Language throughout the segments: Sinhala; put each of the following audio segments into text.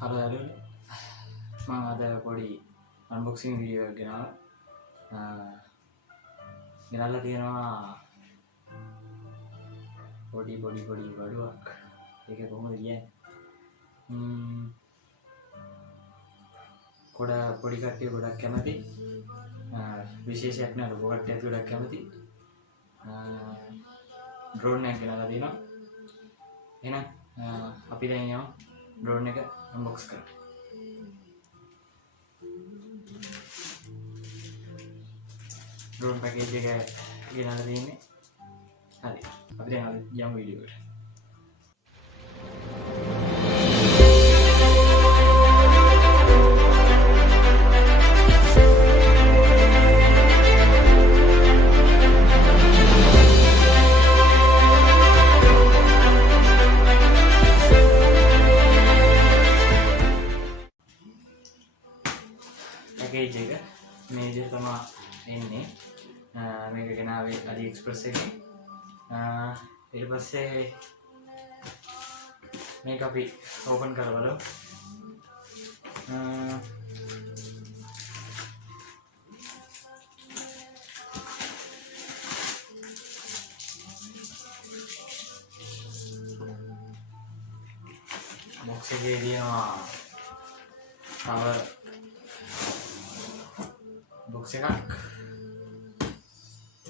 හලෝ යාළුවනේ මම අද පොඩි අන්බොක්සිං වීඩියෝ එකක් ගෙනල්ලා තියෙනවා පොඩි බඩුවක්. ඒක කොහොමද කියන්නේ පොඩි කට්ටිය ගොඩක් කැමති විශේෂයක් නෑ ලොකු කට්ටියත් ගොඩක් කැමති ඩ්‍රෝන් එකක් ගෙනල්ලා තියෙනවා. එහෙනම් අපි දැන් යමු ड्रोन එක අන්බොක්ස් කරන්න. ड्रोन පැකේජ් එක ගෙනල්ලා තියෙන්නේ. හරි. අපි දැන් යමු වීඩියෝ එකට. पैकेज එක මේ විදිහට තමයි එන්නේ. මේක ගෙනාවේ AliExpress එකෙන්. ඊට පස්සේ මේක අපි ඕපන් කරලා බලමු. box එකේ තියෙනවා තව box එකක්.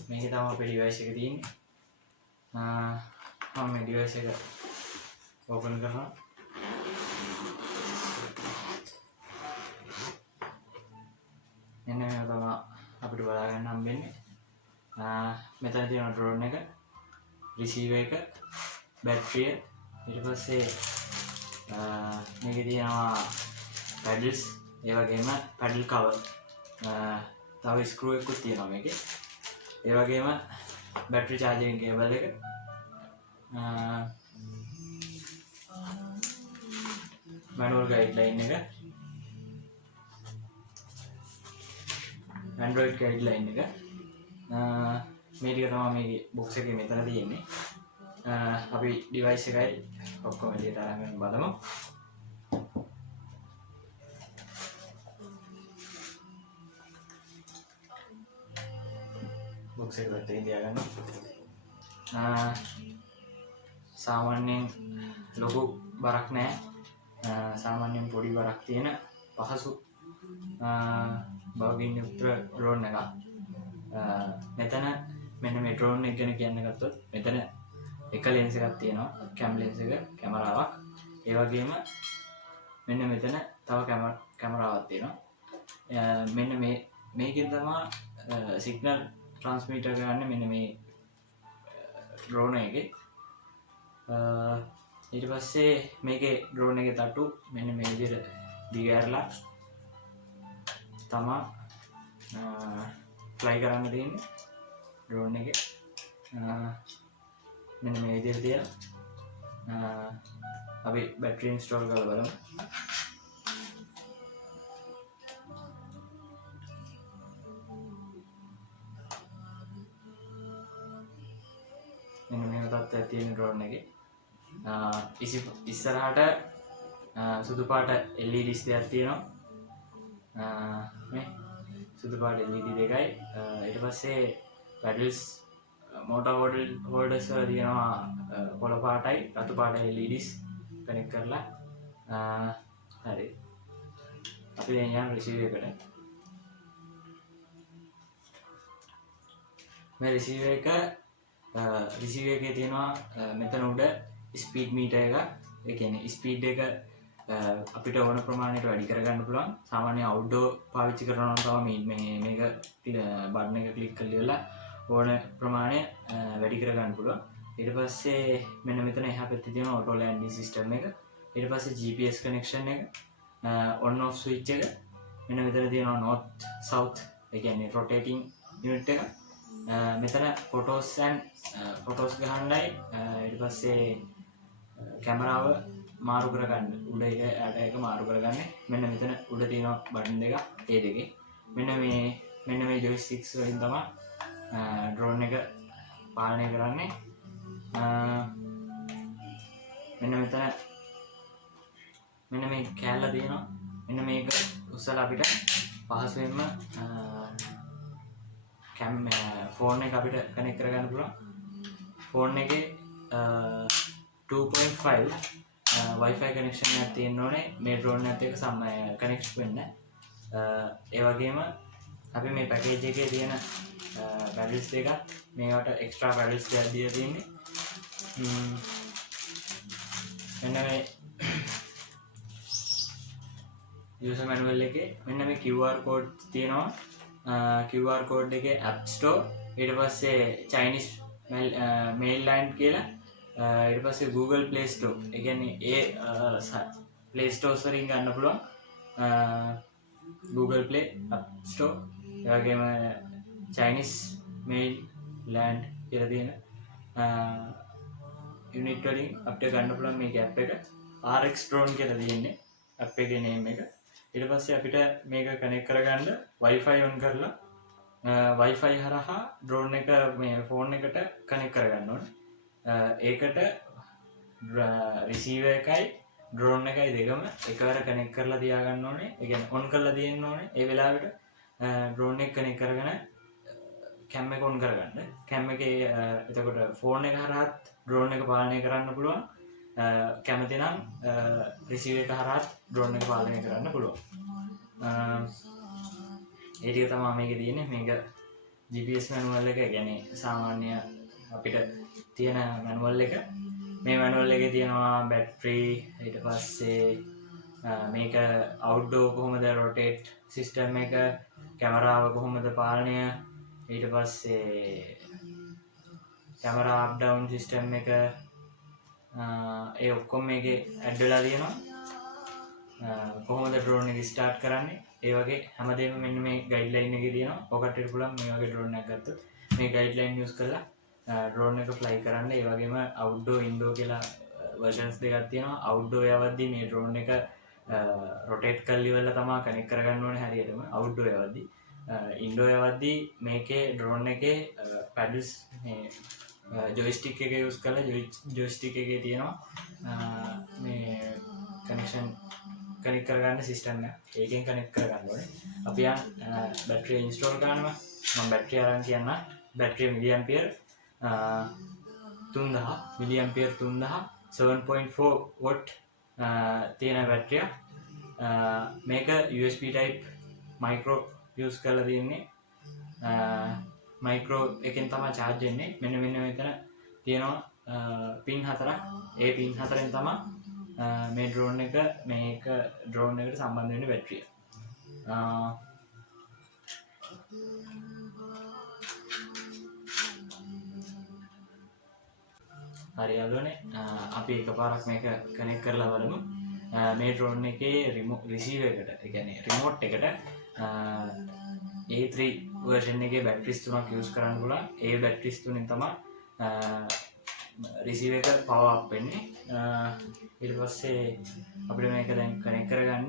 මේකේ තමයි අපේ device එක තියෙන්නේ. මම මේ device එක open කරනවා. එන්න මේක තමයි අපිට බලා ගන්න හම්බෙන්නේ. මෙතන තියෙනවා drone එක, receiver එක, battery එක. ඊට පස්සේ මේකේ තියෙනවා paddles, ඒ වගේම paddle cover. තව ස්ක්‍රූ එකකුත් තියෙනවා මේකේ. ඒ වගේම බැටරි චාර්ජින් කේබල් එක. manual guideline එක. Android guideline එක. මේ ටික තමයි මේකේ box එකේ මෙතන තියෙන්නේ. අපි device එකයි ඔක්කොම එළියට අරගෙන බලමු. box එක පැත්තේ තියාගන්න. සාමාන්‍යයෙන් ලොකු බරක් නෑ. සාමාන්‍යයෙන් පොඩි බරක් තියෙන පහසු බවකින් යුක්ත ඩ්‍රෝන් එකක්. මෙතන මෙන්න මේ ඩ්‍රෝන් එක ගැන කියන්න ගත්තොත් මෙතන එක ලෙන්ස් එකක් තියෙනවා, කැම් ලෙන්ස් එක, කැමරාවක්. ඒ වගේම මෙන්න මෙතන තව කැමරාවක් තියෙනවා. මෙන්න මේකෙන් තමයි සිග්නල් ट्रांसमीटर ගන්න මෙන්න මේ ඩ්‍රෝන් එකේ. ඊට පස්සේ මේකේ ඩ්‍රෝන් එකේ තට්ටු මෙන්න මේ විදිහට දිගහැරලා තමයි ෆ්ලයි කරන්න තියෙන්නේ ඩ්‍රෝන් එකේ. මෙන්න මේ විදිහට තියලා අපි බැටරි ඉන්ස්ටෝල් කරලා බලමු. මෙන්න මේ තත්ත්වයක් තියෙන ඩ්‍රෝන් එකේ. ඉස්සරහට සුදු පාට LEDs දෙකක් තියෙනවා. මේ සුදු පාට LED දෙකයි. ඊට පස්සේ paddles motor holders වල තියෙනවා කොළ පාටයි රතු පාට LEDs කනෙක්ට් කරලා. හරි. අපි දැන් යන්න receiver එකට. මේ receiver එකේ තියෙනවා මෙතන උඩ ස්පීඩ් මීටර් එක. ඒ කියන්නේ ස්පීඩ් එක අපිට ඕන ප්‍රමාණයට වැඩි කරගන්න පුළුවන්. සාමාන්‍ය අවුට්ඩෝර් පාවිච්චි කරනවා නම් තමයි මේක බටන් එක ක්ලික් කරලා ඕන ප්‍රමාණය වැඩි කරගන්න පුළුවන්. ඊට පස්සේ මෙන්න මෙතන එහා පැත්තේ තියෙන auto landing system එක. ඊට පස්සේ GPS connection එක, on off switch එක. මෙන්න මෙතන තියෙනවා north south, ඒ කියන්නේ rotating unit එක. මෙතන photos ගහන්නයි. ඊට පස්සේ කැමරාව මාරු කරගන්න උඩ එක මාරු කරගන්න මෙන්න මෙතන උඩ තියෙන බටන් දෙක. ඒ දෙකේ මෙන්න මේ joysticks වලින් තමයි ඩ්‍රෝන් එක පාලනය කරන්නේ. මෙන්න මෙතන මෙන්න මේ කෑල්ල තියෙනවා. මෙන්න මේක උස්සලා අපිට පහසුවෙන්ම ෆෝන් එක අපිට කනෙක්ට් කරගන්න පුළුවන්. ෆෝන් එකේ 2.5 Wi-Fi connection එකක් තියෙන්න ඕනේ මේ drone එකත් එක්ක කනෙක්ට් වෙන්න. ඒ වගේම අපි මේ පැකේජ් එකේ තියෙන batteries දෙක මේකට extra batteries දෙකක් දීලා තියෙන්නේ. මෙන්න මේ user manual එකේ මෙන්න මේ QR code තියෙනවා. QR code එකේ App Store ඊට පස්සේ Chinese mainland කියලා ඊට පස්සේ Google Play Store ඒ කියන්නේ Play Store වලින් ගන්න පුළුවන්. Google Play App Store ඒ වගේම Chinese mainland කියලා තියෙන unit වලින් අපිට ගන්න පුළුවන් මේක app එක. RX drone කියලා තියෙන්නේ app එකේ name එක. ඊට පස්සේ අපිට මේක කනෙක්ට් කරගන්න Wi-Fi on කරලා Wi-Fi හරහා drone එක මේ phone එකට කනෙක්ට් කරගන්න ඕනේ. ඒකට receiver එකයි drone එකයි දෙකම එකවර කනෙක්ට් කරලා තියාගන්න ඕනේ. ඒ කියන්නේ on කරලා තියෙන්න ඕනේ. ඒ වෙලාවට drone එක කනෙක්ට් කරගෙන cam එක on කරගන්න. cam එකේ එතකොට phone එක හරහා drone එක පාලනය කරන්න පුළුවන්. කැමති නම් receiver එක හරහා drone එක පාලනය කරන්න පුළුවන්. ඒ ටික තමයි මේකේ තියෙන්නේ. මේක GPS manual එක. ඒ කියන්නේ සාමාන්‍ය අපිට තියෙන manual එක. මේ manual එකේ තියෙනවා battery ඊට පස්සේ මේක outdoor කොහොමද rotate system එක, කැමරාව කොහොමද පාලනය, ඊට පස්සේ camera up down system එක ඒ ඔක්කොම මේකේ ඇඩ් වෙලා තියෙනවා. කොහොමද drone එක start කරන්නේ ඒ වගේ හැමදේම මෙන්න මේ guideline එකේ තියෙනවා. ඔකට පුළුවන් මේ වගේ drone එකක් ගත්තොත් මේ guideline use කරලා drone එක fly කරන්න. ඒ වගේම outdoor indoor කියලා versions දෙකක් තියෙනවා. outdoor යවද්දී මේ drone එක rotate කරලා ඉවරලා තමයි connect කරගන්න ඕනේ හරියටම outdoor යවද්දී. indoor යවද්දී මේකේ drone එකේ paddles මේ joystick එක use කරලා joystick එකේ තියෙනවා මේ connection connect කරගන්න system එක. ඒකෙන් connect කරගන්න ඕනේ. අපි යන් battery install කරනවා. මම battery අරන් කියන්න. battery milliampere 3000 milliampere 3000 7.4 watt තියෙන battery. මේක USB type micro use කරලා තියෙන්නේ. මයික්‍රෝ එකෙන් තමයි charge වෙන්නේ. මෙන්න මෙතන තියෙනවා pin 4ක්. ඒ pin 4ෙන් තමයි මේ drone එක මේක drone එකට සම්බන්ධ වෙන බැටරිය. හරි යාළුවනේ, අපි එකපාරක් මේක කනෙක්ට් කරලා බලමු. මේ drone එකේ receiver එකට, ඒ කියන්නේ remote එකට A3 version එකේ batteries තුනක් use කරන්න පුළුවන්. ඒ batteries තුනෙන් තමයි receiver එක power up වෙන්නේ. ඊට පස්සේ අපිට මේක දැන් connect කරගන්න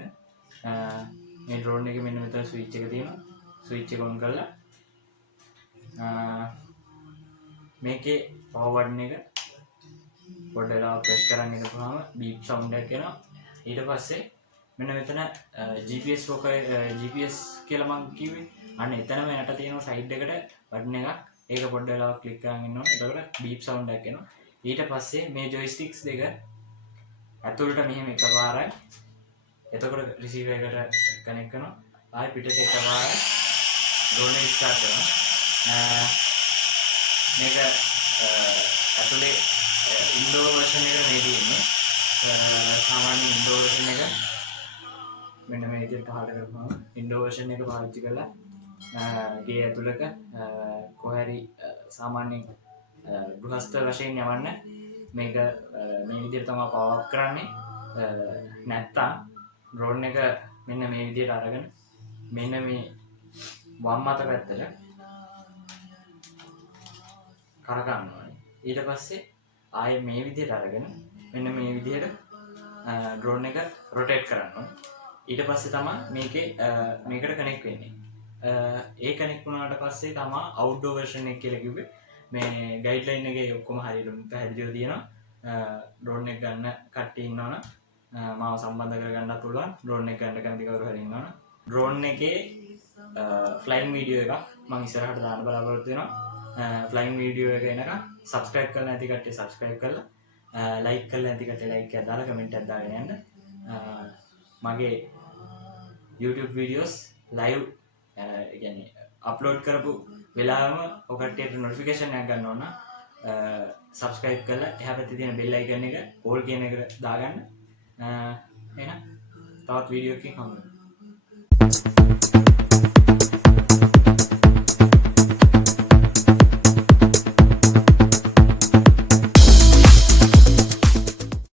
මේ drone එකේ මෙන්න මෙතන switch එක තියෙනවා. switch එක on කරලා මේකේ power button එක පොඩ්ඩක් press කරන්න ඉඳපුවාම beep sound එකක් එනවා. ඊට පස්සේ මෙන්න මෙතන GPS GPS කියලා මම කිව්වේ. අන්න එතනම යට තියෙන side එකට button එකක්. ඒක පොඩ්ඩක් වෙලාවක් click කරන් ඉන්න ඕනේ. එතකොට beep sound එකක් එනවා. ඊට පස්සේ මේ joysticks දෙක ඇතුළට මෙහෙම එකපාරයි. එතකොට receiver එකට connect කරනවා. ආයෙ පිටට එකපාරයි drone එක start කරනවා. මේක ඇතුලේ indoor version එක මේ තියෙන්නේ. සාමාන්‍ය indoor version එක මෙන්න මේ විදිහට පහළ කරපුවාම indoor version එක පාවිච්චි කරලා ගේ ඇතුළක කොහරි සාමාන්‍ය ගෘහස්ත වශයෙන් යවන්න මේක මේ විදිහට තමයි power up කරන්නේ. නැත්තම් drone එක මෙන්න මේ විදිහට අරගෙන මෙන්න මේ වම් අත පැත්තට කරකවන්න ඕනේ. ඊට පස්සේ ආයේ මේ විදිහට අරගෙන මෙන්න මේ විදිහට drone එක rotate කරන්න ඕනේ. ඊට පස්සේ තමයි මේකට connect වෙන්නේ. ඒ connect වුණාට පස්සේ තමයි outdoor version එක කියලා කිව්වේ. මේ guideline එකේ ඔක්කොම හරියට පැහැදිලිව තියෙනවා. drone එක ගන්න කට්ටිය ඉන්නවනම් මාව සම්බන්ධ කරගන්නත් පුළුවන්. ඩ්‍රෝන් එක ගන්න කැමති කවුරු හරි ඉන්නවනම් ඩ්‍රෝන් එකේ ෆ්ලයින් වීඩියෝ එකක් මම ඉස්සරහට දාන්න බලාපොරොත්තු වෙනවා. ෆ්ලයින් වීඩියෝ එක එනකම් සබ්ස්ක්‍රයිබ් කරලා නැති කට්ටිය සබ්ස්ක්‍රයිබ් කරලා ලයික් කරලා නැති කට්ටිය ලයික් එකක් දාලා කමෙන්ට් එකක් දාගෙන යන්න. මගේ YouTube videos live කියන්නේ අප්ලෝඩ් කරපු වෙලාවම ඔය කට්ටියට නොටිෆිකේෂන් එකක් ගන්න ඕන. සබ්ස්ක්‍රයිබ් කරලා එහා පැත්තේ තියෙන බෙල් අයිකන් එක ඕල් කියන එක දාගන්න. එහෙනම් තවත් වීඩියෝ එකකින් හම්බ වෙමු.